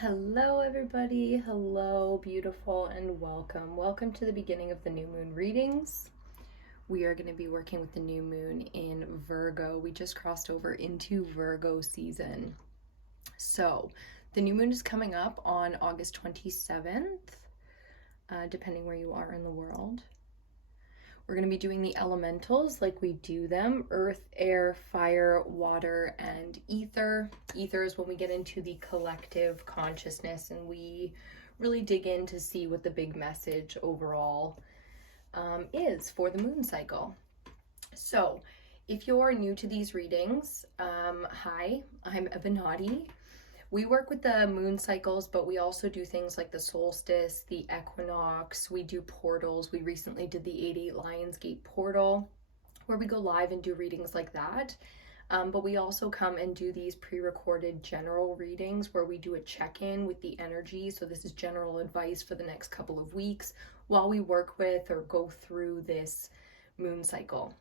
Hello everybody, hello beautiful, and welcome to the beginning of the new moon readings. We are going to be working with the new moon in Virgo. We just crossed over into Virgo season. So the new moon is coming up on August 27th, depending where you are in the world. We're going to be doing the elementals like we do them: earth, air, fire, water, and ether. Ether is when we get into the collective consciousness and we really dig in to see what the big message overall is for the moon cycle. So if you're new to these readings, hi, I'm EBINOTTI. We work with the moon cycles, but we also do things like the solstice, the equinox. We do portals. We recently did the 8/8 Lionsgate portal, where we go live and do readings like that. But we also come and do these pre-recorded general readings where we do a check-in with the energy. So this is general advice for the next couple of weeks while we work with or go through this moon cycle.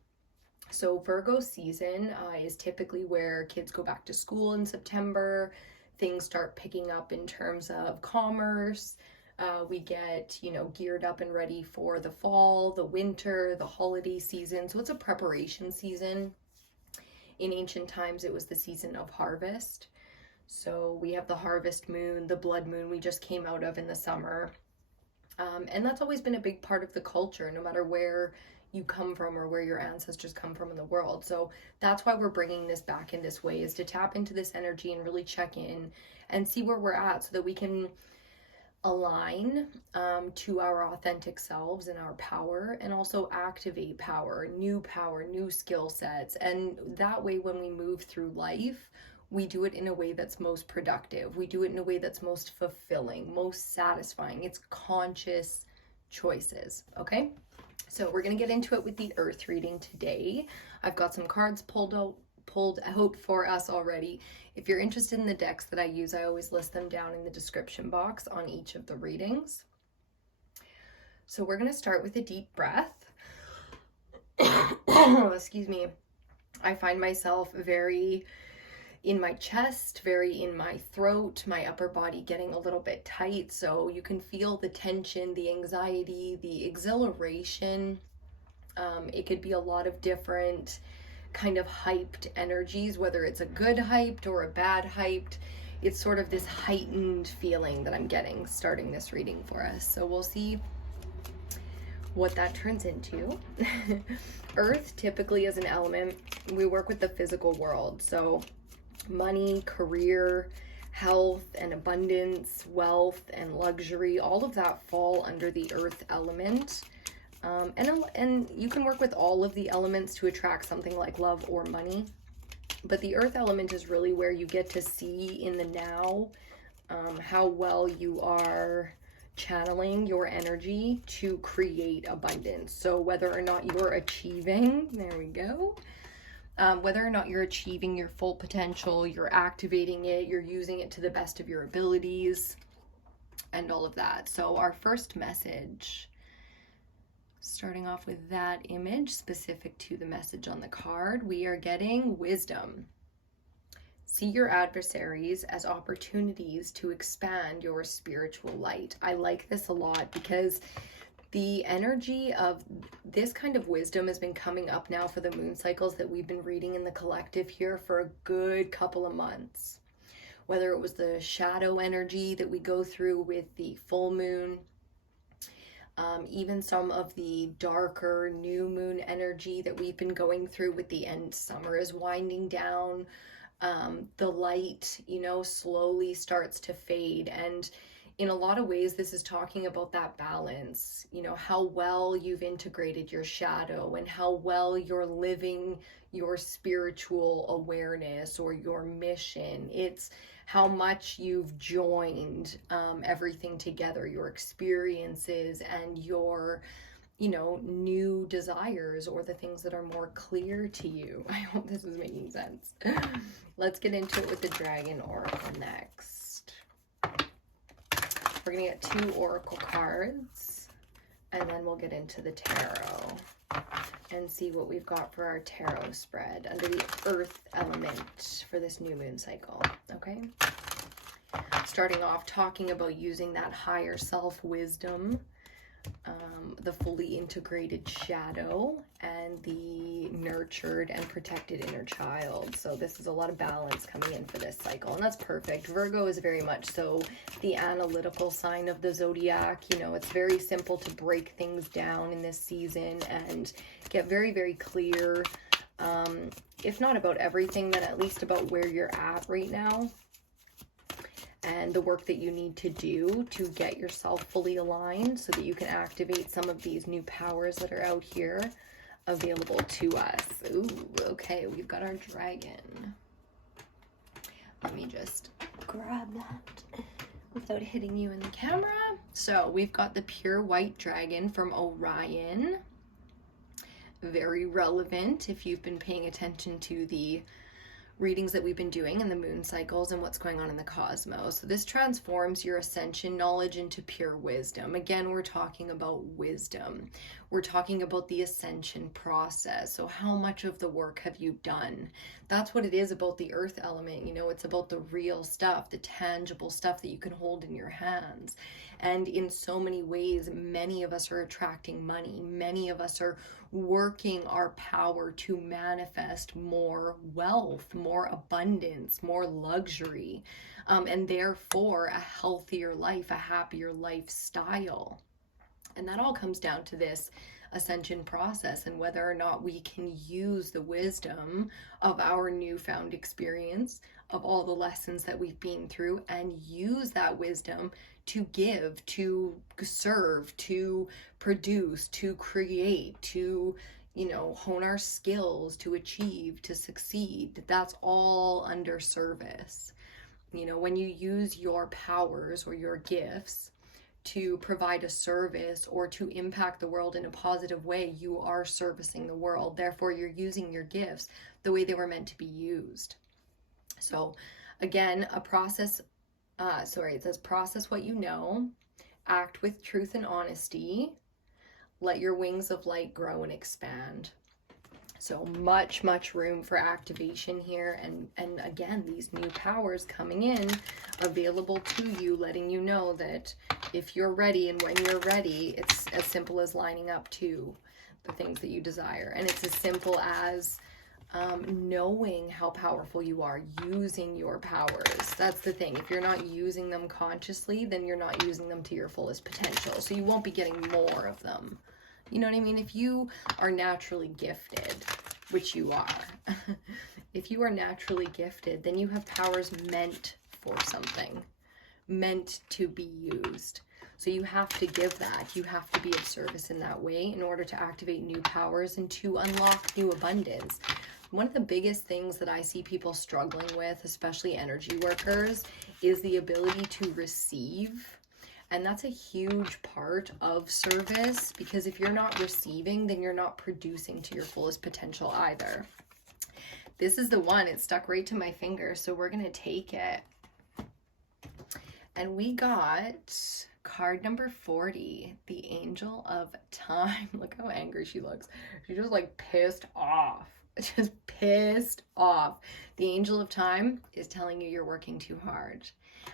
So Virgo season is typically where kids go back to school in September. Things start picking up in terms of commerce. We get, geared up and ready for the fall, the winter, the holiday season. So it's a preparation season. In ancient times, it was the season of harvest. So we have the harvest moon, the blood moon we just came out of in the summer. And that's always been a big part of the culture, no matter where you come from or where your ancestors come from in the world. So that's why we're bringing this back in this way, is to tap into this energy and really check in and see where we're at so that we can align to our authentic selves and our power, and also activate power, new skill sets. And that way, when we move through life, we do it in a way that's most productive. We do it in a way that's most fulfilling, most satisfying. It's conscious choices, okay? So we're going to get into it with the earth reading today. I've got some cards pulled out for us already. If you're interested in the decks that I use, I always list them down in the description box on each of the readings. So we're going to start with a deep breath. Excuse me. I find myself very in my chest, very in my throat, my upper body getting a little bit tight. So you can feel the tension, the anxiety, the exhilaration. It could be a lot of different kind of hyped energies, whether it's a good hyped or a bad hyped. It's sort of this heightened feeling that I'm getting starting this reading for us. So we'll see what that turns into. Earth typically is an element. We work with the physical world. So money, career, health and abundance, wealth and luxury, all of that fall under the earth element. And you can work with all of the elements to attract something like love or money. But the earth element is really where you get to see in the now how well you are channeling your energy to create abundance. So whether or not you're achieving, there we go, whether or not you're achieving your full potential, you're activating it, you're using it to the best of your abilities, and all of that. So our first message, starting off with that image specific to the message on the card, we are getting wisdom. See your adversaries as opportunities to expand your spiritual light. I like this a lot because the energy of this kind of wisdom has been coming up now for the moon cycles that we've been reading in the collective here for a good couple of months. Whether it was the shadow energy that we go through with the full moon, even some of the darker new moon energy that we've been going through with the end summer is winding down. The light, slowly starts to fade. And in a lot of ways, this is talking about that balance, how well you've integrated your shadow and how well you're living your spiritual awareness or your mission. It's how much you've joined everything together, your experiences and your, new desires, or the things that are more clear to you. I hope this is making sense. Let's get into it with the Dragon Oracle next. We're going to get 2 oracle cards, and then we'll get into the tarot and see what we've got for our tarot spread under the earth element for this new moon cycle. Okay? starting off talking about using that higher self wisdom, the fully integrated shadow, and the nurtured and protected inner child. So this is a lot of balance coming in for this cycle, and that's perfect. Virgo is very much so the analytical sign of the zodiac. You know, it's very simple to break things down in this season and get very, very clear, if not about everything, then at least about where you're at right now, and the work that you need to do to get yourself fully aligned so that you can activate some of these new powers that are out here available to us. Ooh, okay, we've got our dragon. Let me just grab that without hitting you in the camera. So we've got the pure white dragon from Orion. Very relevant if you've been paying attention to the readings that we've been doing in the moon cycles and what's going on in the cosmos. So this transforms your ascension knowledge into pure wisdom. Again, we're talking about wisdom. We're talking about the ascension process. So how much of the work have you done? That's what it is about the earth element. You know, it's about the real stuff, the tangible stuff that you can hold in your hands. And in so many ways, many of us are attracting money. Many of us are working our power to manifest more wealth, more abundance, more luxury, and therefore a healthier life, a happier lifestyle. And that all comes down to this ascension process and whether or not we can use the wisdom of our newfound experience, of all the lessons that we've been through, and use that wisdom to give, to serve, to produce, to create, to, you know, hone our skills, to achieve, to succeed. That's all under service. You know, when you use your powers or your gifts to provide a service or to impact the world in a positive way, you are servicing the world. Therefore, you're using your gifts the way they were meant to be used. So again, a process, it says process what you know, act with truth and honesty, let your wings of light grow and expand. So much room for activation here. And again, these new powers coming in, available to you, letting you know that if you're ready and when you're ready, it's as simple as lining up to the things that you desire. And it's as simple as knowing how powerful you are, using your powers. That's the thing. If you're not using them consciously, then you're not using them to your fullest potential. So you won't be getting more of them. You know what I mean? If you are naturally gifted, which you are, if you are naturally gifted, then you have powers meant for something, meant to be used. So you have to give that. You have to be of service in that way in order to activate new powers and to unlock new abundance. One of the biggest things that I see people struggling with, especially energy workers, is the ability to receive. And that's a huge part of service, because if you're not receiving, then you're not producing to your fullest potential either. This is the one, it stuck right to my finger, so we're going to take it. And we got card number 40, the Angel of Time. Look how angry she looks. She's just like pissed off. Just pissed off. The Angel of Time is telling you you're working too hard.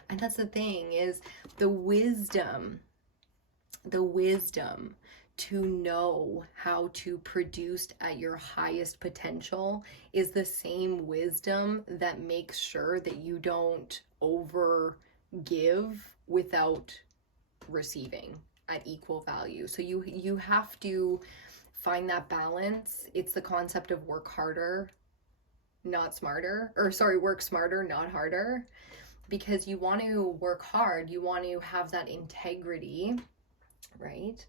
And that's the thing, is the wisdom to know how to produce at your highest potential is the same wisdom that makes sure that you don't over give without receiving at equal value. So you have to find that balance. It's the concept of work harder, not smarter, or sorry, work smarter, not harder, because you want to work hard. You want to have that integrity, right?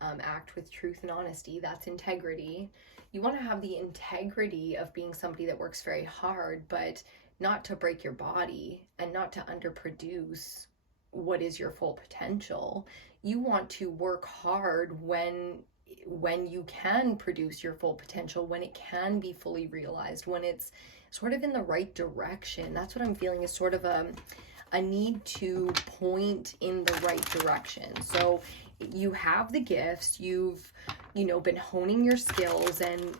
Act with truth and honesty. That's integrity. You want to have the integrity of being somebody that works very hard, but not to break your body and not to underproduce what is your full potential. You want to work hard when you can produce your full potential, when it can be fully realized, when it's sort of in the right direction. That's what I'm feeling, is sort of a need to point in the right direction. So you have the gifts, you've, you know, been honing your skills and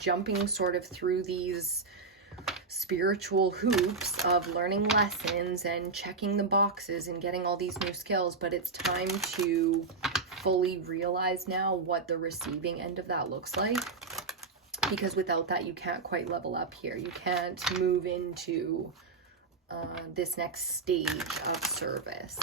jumping sort of through these spiritual hoops of learning lessons and checking the boxes and getting all these new skills, but it's time to fully realize now what the receiving end of that looks like, because without that you can't quite level up here. You can't move into this next stage of service,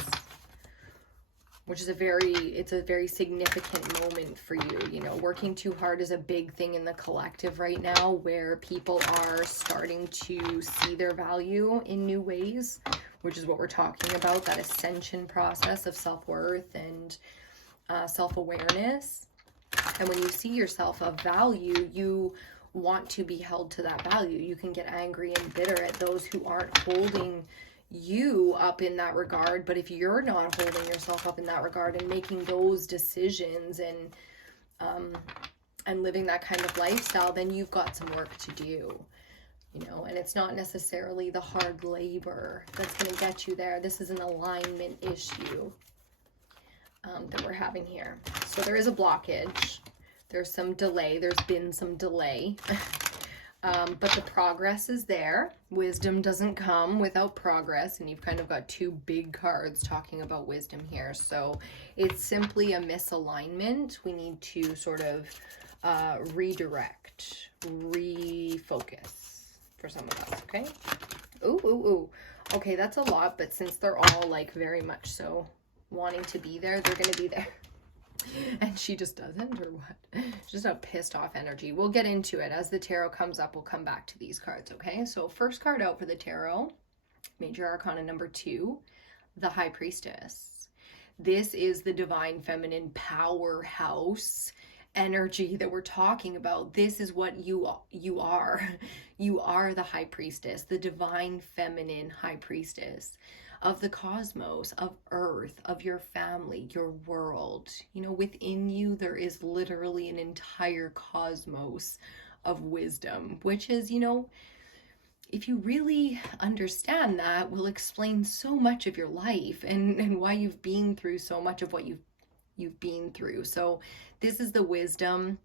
which is a very significant moment for you. You know, working too hard is a big thing in the collective right now, where people are starting to see their value in new ways, which is what we're talking about, that ascension process of self-worth and self-awareness. And when you see yourself of value, you want to be held to that value. You can get angry and bitter at those who aren't holding you up in that regard, but if you're not holding yourself up in that regard and making those decisions and living that kind of lifestyle, then you've got some work to do, you know. And it's not necessarily the hard labor that's going to get you there. This is an alignment issue that we're having here. So there is a blockage, there's some delay, there's been some delay. But the progress is there. Wisdom doesn't come without progress, and you've kind of got two big cards talking about wisdom here. So it's simply a misalignment. We need to sort of redirect, refocus for some of us, okay? Ooh. Okay, that's a lot, but since they're all like very much so wanting to be there, they're going to be there. And she just doesn't, or what? Just a pissed off energy. We'll get into it. As the tarot comes up, we'll come back to these cards, okay? So first card out for the tarot, Major Arcana number 2, the High Priestess. This is the divine feminine powerhouse energy that we're talking about. This is what you are. You are the High Priestess, the divine feminine High Priestess of the cosmos, of Earth, of your family, your world. You know, within you there is literally an entire cosmos of wisdom, which is, you know, if you really understand that, will explain so much of your life and why you've been through so much of what you've been through. So this is the wisdom.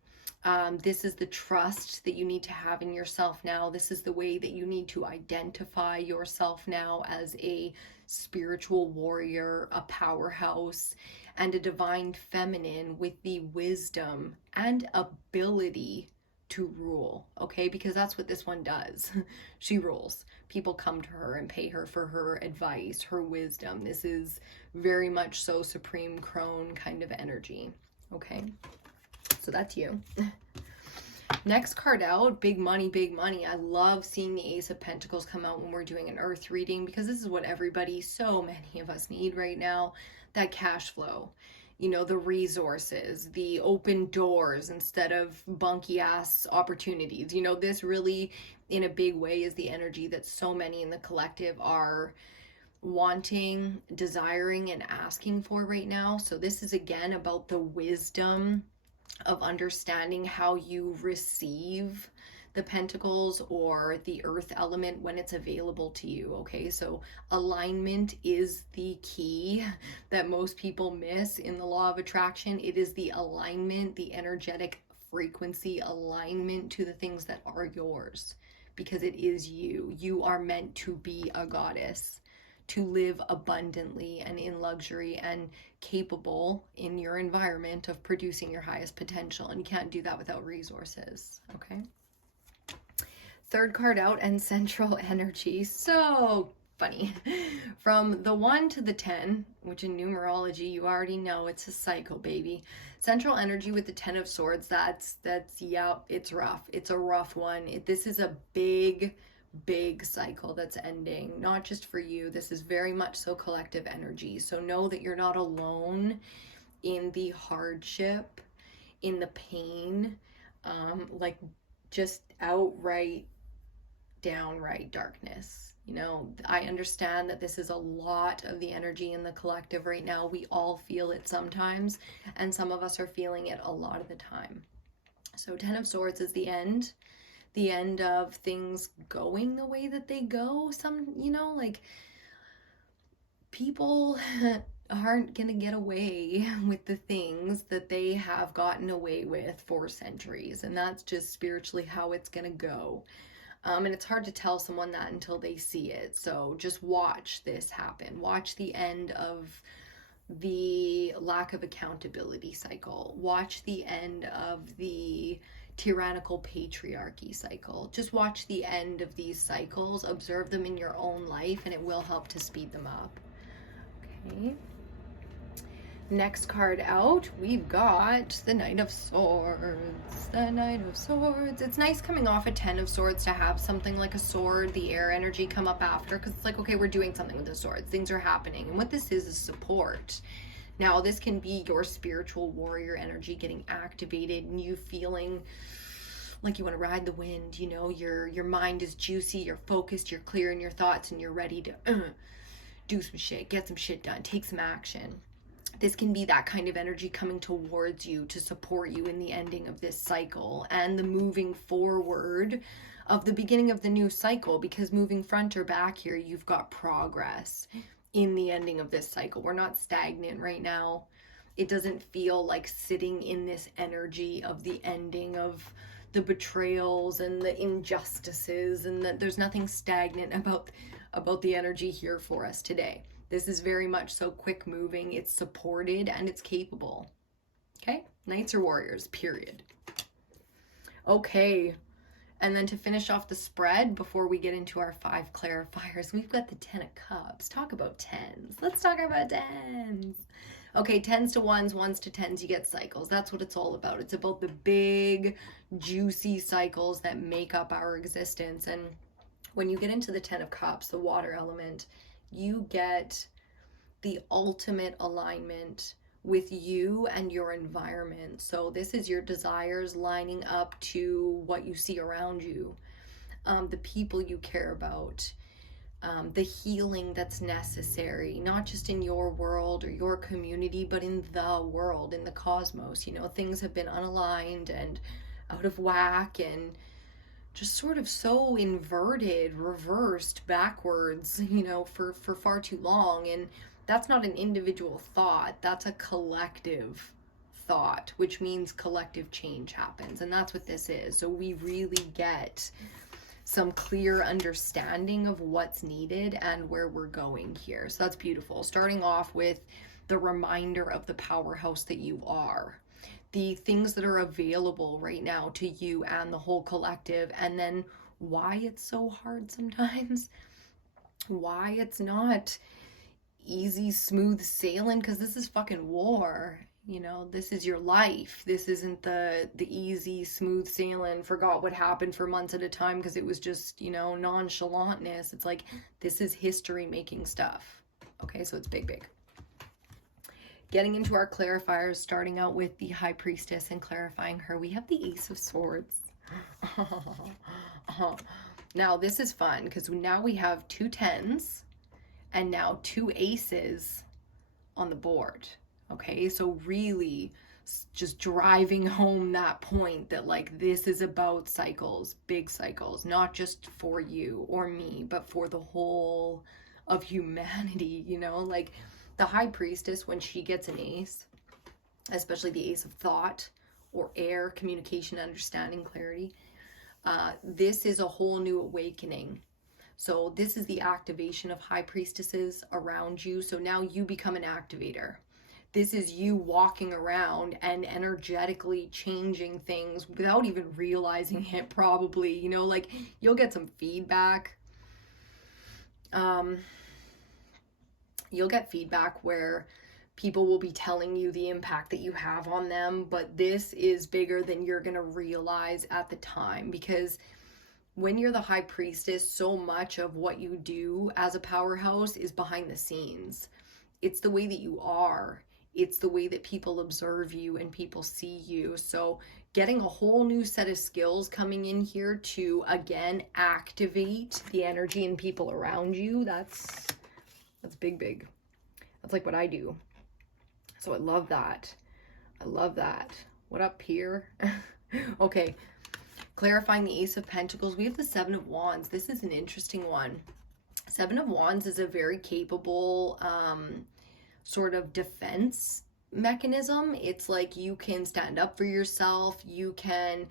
This is the trust that you need to have in yourself now. This is the way that you need to identify yourself now as a spiritual warrior, a powerhouse, and a divine feminine with the wisdom and ability to rule, okay? Because that's what this one does. She rules. People come to her and pay her for her advice, her wisdom. This is very much so Supreme Crone kind of energy, okay? So that's you. Next card out, big money, big money. I love seeing the Ace of Pentacles come out when we're doing an earth reading, because this is what everybody, so many of us need right now, that cash flow. You know, the resources, the open doors instead of bunky ass opportunities. You know, this really, in a big way, is the energy that so many in the collective are wanting, desiring, and asking for right now. So this is again about the wisdom of understanding how you receive the pentacles or the earth element when it's available to you, okay? So alignment is the key that most people miss in the law of attraction. It is the alignment, the energetic frequency alignment to the things that are yours, because it is you. You are meant to be a goddess, to live abundantly and in luxury and capable in your environment of producing your highest potential. And you can't do that without resources, okay? Third card out, and central energy. So funny. From the 1 to the 10, which in numerology, you already know it's a cycle, baby. Central energy with the 10 of swords, that's yeah, it's rough. It's a rough one. This is a big cycle that's ending, not just for you. This is very much so collective energy. So know that you're not alone in the hardship, in the pain, like just outright, downright darkness. You know, I understand that this is a lot of the energy in the collective right now. We all feel it sometimes, and some of us are feeling it a lot of the time. So 10 of Swords is the end of things going the way that they go. Some, you know, like, people aren't gonna get away with the things that they have gotten away with for centuries, and that's just spiritually how it's gonna go. And it's hard to tell someone that until they see it. So just watch this happen. Watch the end of the lack of accountability cycle. Watch the end of the tyrannical patriarchy cycle. Just watch the end of these cycles, observe them in your own life, and it will help to speed them up. Okay. Next card out, we've got the Knight of Swords. The Knight of Swords. It's nice coming off a Ten of Swords to have something like a sword, the air energy come up after, because it's like, okay, we're doing something with the swords. Things are happening. And what this is support. Now, this can be your spiritual warrior energy getting activated and you feeling like you want to ride the wind. You know, your mind is juicy, you're focused, you're clear in your thoughts, and you're ready to do some shit, get some shit done, take some action. This can be that kind of energy coming towards you to support you in the ending of this cycle and the moving forward of the beginning of the new cycle, because moving front or back here, you've got progress in the ending of this cycle. We're not stagnant right now. It doesn't feel like sitting in this energy of the ending of the betrayals and the injustices, and that there's nothing stagnant about the energy here for us today. This is very much so quick moving, it's supported, and it's capable. Okay? Knights or warriors, period. Okay. And then to finish off the spread, before we get into our 5 clarifiers, we've got the 10 of Cups. Talk about 10s. Let's talk about 10s. Okay, 10s to 1s, 1s to 10s, you get cycles. That's what it's all about. It's about the big, juicy cycles that make up our existence. And when you get into the 10 of Cups, the water element, you get the ultimate alignment with you and your environment. So this is your desires lining up to what you see around you, the people you care about, the healing that's necessary, not just in your world or your community, but in the world, in the cosmos. You know, things have been unaligned and out of whack and just sort of so inverted, reversed, backwards, you know, for far too long. And that's not an individual thought, that's a collective thought, which means collective change happens. And that's what this is. So we really get some clear understanding of what's needed and where we're going here. So that's beautiful. Starting off with the reminder of the powerhouse that you are, the things that are available right now to you and the whole collective, and then why it's so hard sometimes, why it's not easy, smooth sailing, because this is fucking war. You know, this is your life. This isn't the easy, smooth sailing, forgot what happened for months at a time because it was just, you know, nonchalantness. It's like, this is history making stuff. Okay, so it's big, big. Getting into our clarifiers, starting out with the High Priestess and clarifying her, we have the Ace of Swords. Now, this is fun because now we have 2 10s and now 2 aces on the board. Okay, so really just driving home that point that, like, this is about cycles, big cycles, not just for you or me, but for the whole of humanity, you know? Like, the High Priestess, when she gets an ace, especially the Ace of Thought or air, communication, understanding, clarity, this is a whole new awakening. So this is the activation of High Priestesses around you. So now you become an activator. This is you walking around and energetically changing things without even realizing it, probably. You know, like, you'll get some feedback. You'll get feedback where people will be telling you the impact that you have on them, but this is bigger than you're going to realize at the time, because when you're the High Priestess, so much of what you do as a powerhouse is behind the scenes. It's the way that you are. It's the way that people observe you and people see you. So getting a whole new set of skills coming in here to, again, activate the energy in people around you, that's big, big. That's like what I do. So I love that. I love that. What up here? Okay. Clarifying the Ace of Pentacles, we have the 7 of Wands. This is an interesting one. 7 of Wands is a very capable sort of defense mechanism. It's like you can stand up for yourself. You can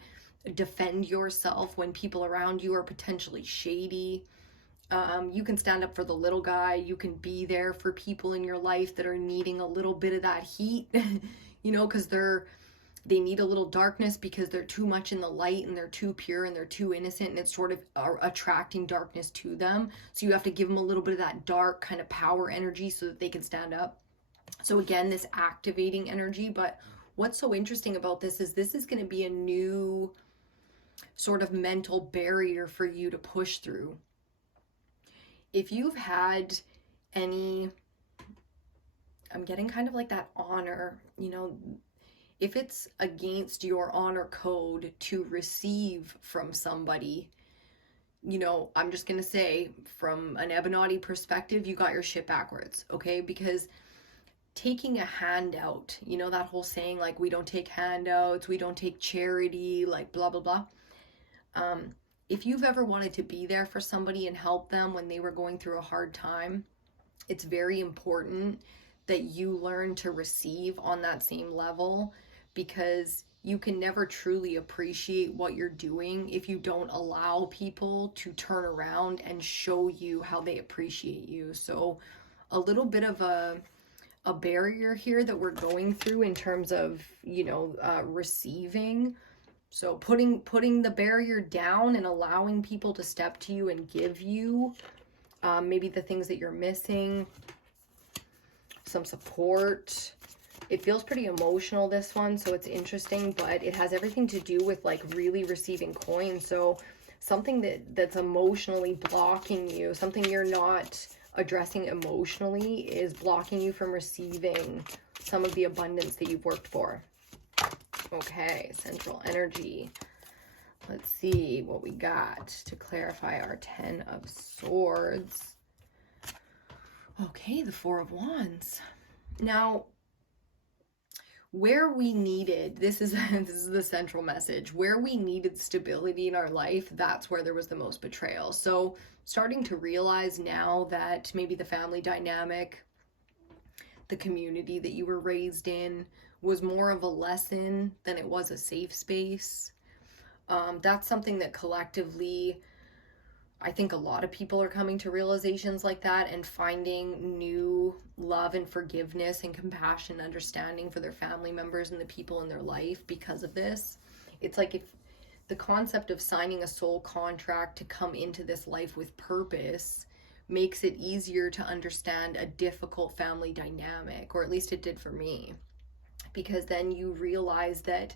defend yourself when people around you are potentially shady. You can stand up for the little guy. You can be there for people in your life that are needing a little bit of that heat, because they need a little darkness because they're too much in the light and they're too pure and they're too innocent, and it's sort of attracting darkness to them. So you have to give them a little bit of that dark kind of power energy so that they can stand up. So again, this activating energy. But what's so interesting about this is going to be a new sort of mental barrier for you to push through. If you've had any, I'm getting kind of like that honor, if it's against your honor code to receive from somebody, I'm just going to say from an EBINOTTI perspective, you got your shit backwards, okay? Because taking a handout, that whole saying, like, we don't take handouts, we don't take charity, like blah, blah, blah. If you've ever wanted to be there for somebody and help them when they were going through a hard time, it's very important that you learn to receive on that same level, because you can never truly appreciate what you're doing if you don't allow people to turn around and show you how they appreciate you. So a little bit of a barrier here that we're going through in terms of, receiving. So putting the barrier down and allowing people to step to you and give you maybe the things that you're missing, some support. It feels pretty emotional, this one, so it's interesting, but it has everything to do with like really receiving coins. So something that's emotionally blocking you, something you're not addressing emotionally, is blocking you from receiving some of the abundance that you've worked for. Okay, central energy. Let's see what we got to clarify our 10 of Swords. Okay, the 4 of Wands. Now, where we needed, this is the central message, where we needed stability in our life, that's where there was the most betrayal. So starting to realize now that maybe the family dynamic, the community that you were raised in, was more of a lesson than it was a safe space. That's something that collectively, I think a lot of people are coming to realizations like that and finding new love and forgiveness and compassion, understanding for their family members and the people in their life because of this. It's like if the concept of signing a soul contract to come into this life with purpose makes it easier to understand a difficult family dynamic, or at least it did for me. Because then you realize that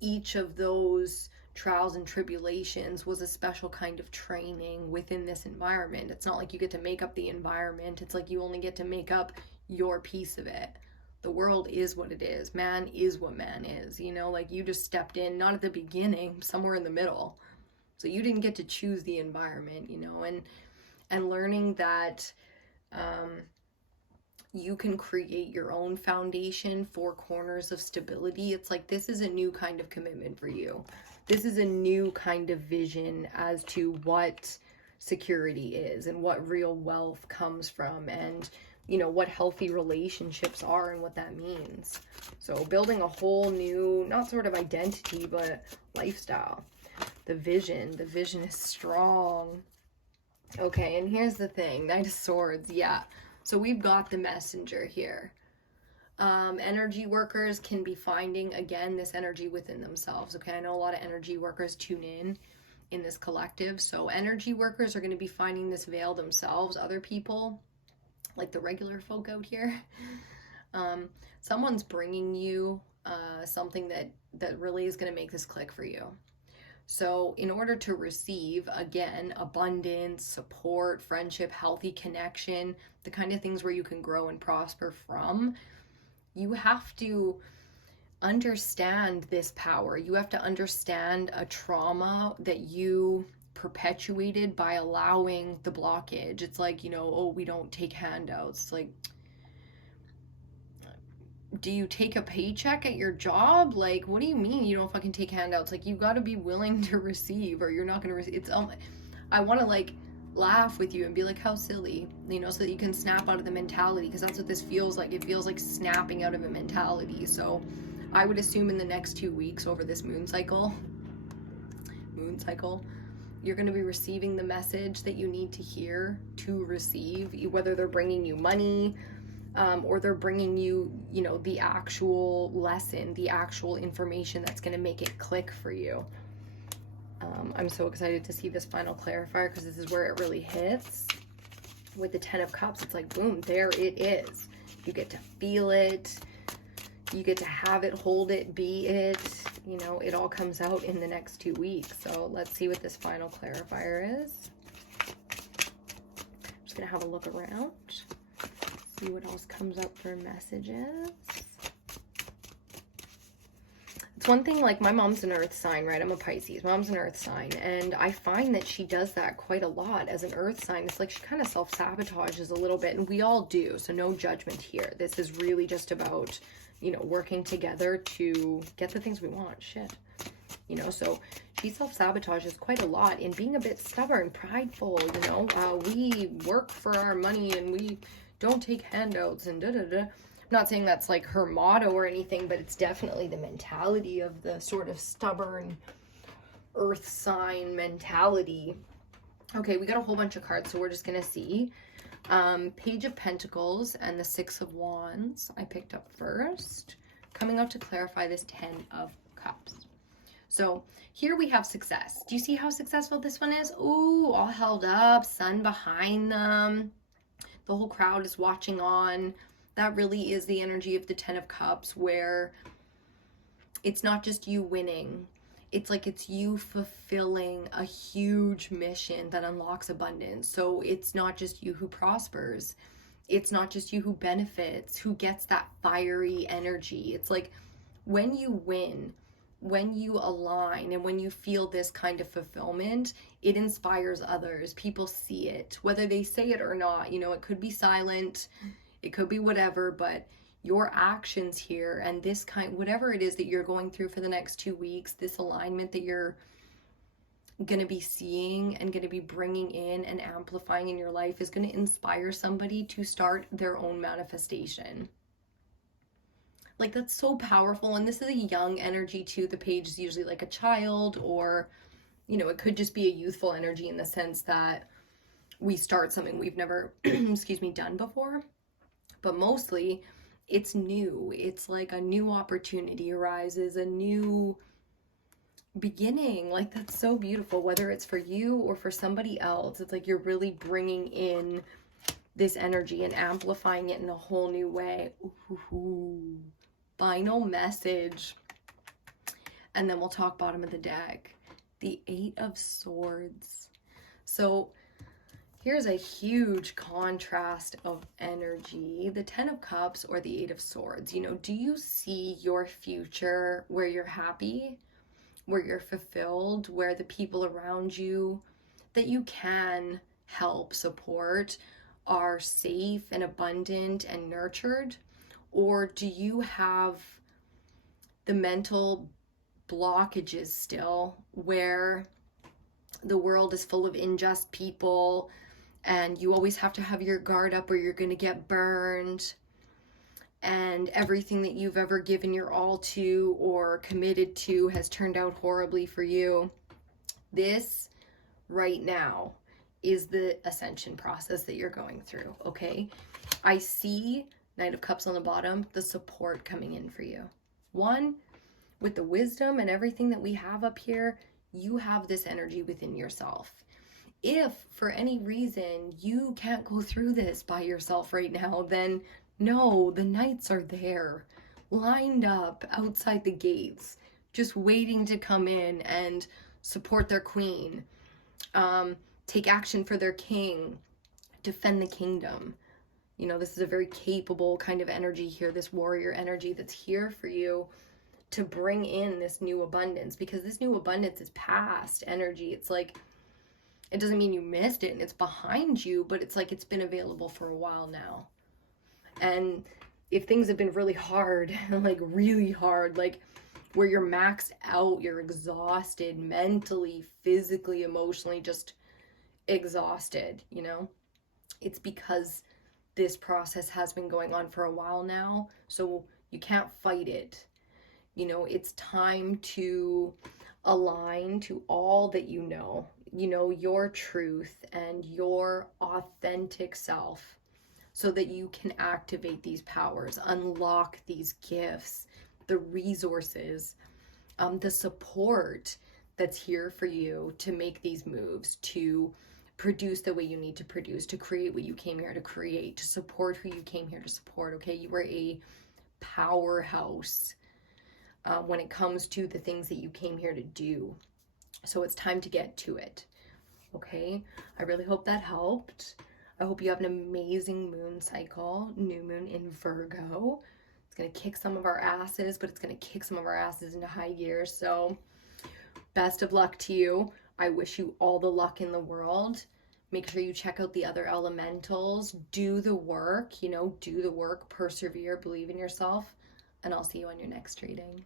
each of those trials and tribulations was a special kind of training within this environment. It's not like you get to make up the environment. It's like you only get to make up your piece of it. The world is what it is. Man is what man is. Like you just stepped in, not at the beginning, somewhere in the middle. So you didn't get to choose the environment, and learning that you can create your own foundation, 4 corners of stability. It's like, this is a new kind of commitment for you. This is a new kind of vision as to what security is and what real wealth comes from, and what healthy relationships are and what that means. So building a whole new, not sort of identity, but lifestyle. The vision is strong. Okay, and here's the thing, Knight of Swords, yeah. So we've got the Messenger here. Energy workers can be finding, again, this energy within themselves. Okay, I know a lot of energy workers tune in this collective. So energy workers are going to be finding this veil themselves. Other people, like the regular folk out here, someone's bringing you something that really is going to make this click for you. So in order to receive, again, abundance, support, friendship, healthy connection, the kind of things where you can grow and prosper from, you have to understand this power. You have to understand a trauma that you perpetuated by allowing the blockage. It's like, oh, we don't take handouts. It's like, do you take a paycheck at your job? Like, what do you mean you don't fucking take handouts? Like, you've got to be willing to receive, or you're not going to receive. It's I want to like laugh with you and be like, how silly, so that you can snap out of the mentality, because that's what this feels like. It feels like snapping out of a mentality. So I would assume in the next 2 weeks over this moon cycle, moon cycle, you're going to be receiving the message that you need to hear to receive, whether they're bringing you money, or they're bringing you, you know, the actual lesson, the actual information that's going to make it click for you. I'm so excited to see this final clarifier, because this is where it really hits. With the 10 of Cups, it's like, boom, there it is. You get to feel it. You get to have it, hold it, be it. You know, it all comes out in the next 2 weeks. So let's see what this final clarifier is. I'm just going to have a look around. See what else comes up for messages. It's one thing, like, my mom's an earth sign, right? I'm a Pisces. Mom's an earth sign. And I find that she does that quite a lot as an earth sign. It's like she kind of self-sabotages a little bit. And we all do. So no judgment here. This is really just about, you know, working together to get the things we want. Shit. You know, so she self-sabotages quite a lot in being a bit stubborn, prideful, you know. We work for our money and we don't take handouts and da-da-da. I'm not saying that's like her motto or anything, but it's definitely the mentality of the sort of stubborn earth sign mentality. Okay, we got a whole bunch of cards, so we're just going to see. Page of Pentacles and the 6 of Wands I picked up first, coming up to clarify this 10 of Cups. So here we have success. Do you see how successful this one is? Ooh, all held up, sun behind them. The whole crowd is watching on. That really is the energy of the 10 of Cups, where it's not just you winning. It's like it's you fulfilling a huge mission that unlocks abundance. So it's not just you who prospers. It's not just you who benefits, who gets that fiery energy. It's like when you win, when you align, and when you feel this kind of fulfillment, it inspires others. People see it, whether they say it or not. You know, it could be silent. It could be whatever, but your actions here and this kind, whatever it is that you're going through for the next 2 weeks, this alignment that you're going to be seeing and going to be bringing in and amplifying in your life is going to inspire somebody to start their own manifestation. Like, that's so powerful. And this is a young energy too. The page is usually like a child, or, you know, it could just be a youthful energy in the sense that we start something we've never, excuse me, done before. But mostly it's new. It's like a new opportunity arises, a new beginning. Like, that's so beautiful, whether it's for you or for somebody else. It's like you're really bringing in this energy and amplifying it in a whole new way. Ooh. Final message. And then we'll talk bottom of the deck. The 8 of Swords. So here's a huge contrast of energy. The 10 of Cups or the 8 of Swords. You know, do you see your future where you're happy, where you're fulfilled, where the people around you that you can help, support, are safe and abundant and nurtured? Or do you have the mental blockages still where the world is full of unjust people and you always have to have your guard up or you're going to get burned, and everything that you've ever given your all to or committed to has turned out horribly for you? This right now is the ascension process that you're going through, okay? I see Knight of Cups on the bottom, the support coming in for you. One, with the wisdom and everything that we have up here, you have this energy within yourself. If for any reason you can't go through this by yourself right now, then no, the knights are there, lined up outside the gates, just waiting to come in and support their queen, take action for their king, defend the kingdom. You know, this is a very capable kind of energy here, this warrior energy that's here for you to bring in this new abundance, because this new abundance is past energy. It's like, it doesn't mean you missed it and it's behind you, but it's like it's been available for a while now. And if things have been really hard, like really hard, like where you're maxed out, you're exhausted mentally, physically, emotionally, just exhausted, you know, it's because this process has been going on for a while now. So you can't fight it. You know, it's time to align to all that you know, your truth and your authentic self, so that you can activate these powers, unlock these gifts, the resources, the support that's here for you to make these moves, to produce the way you need to produce, to create what you came here to create, to support who you came here to support. Okay, you are a powerhouse when it comes to the things that you came here to do. So it's time to get to it. Okay, I really hope that helped. I hope you have an amazing moon cycle, new moon in Virgo. It's going to kick some of our asses, but it's going to kick some of our asses into high gear. So best of luck to you. I wish you all the luck in the world. Make sure you check out the other elementals. Do the work, do the work, persevere, believe in yourself, and I'll see you on your next reading.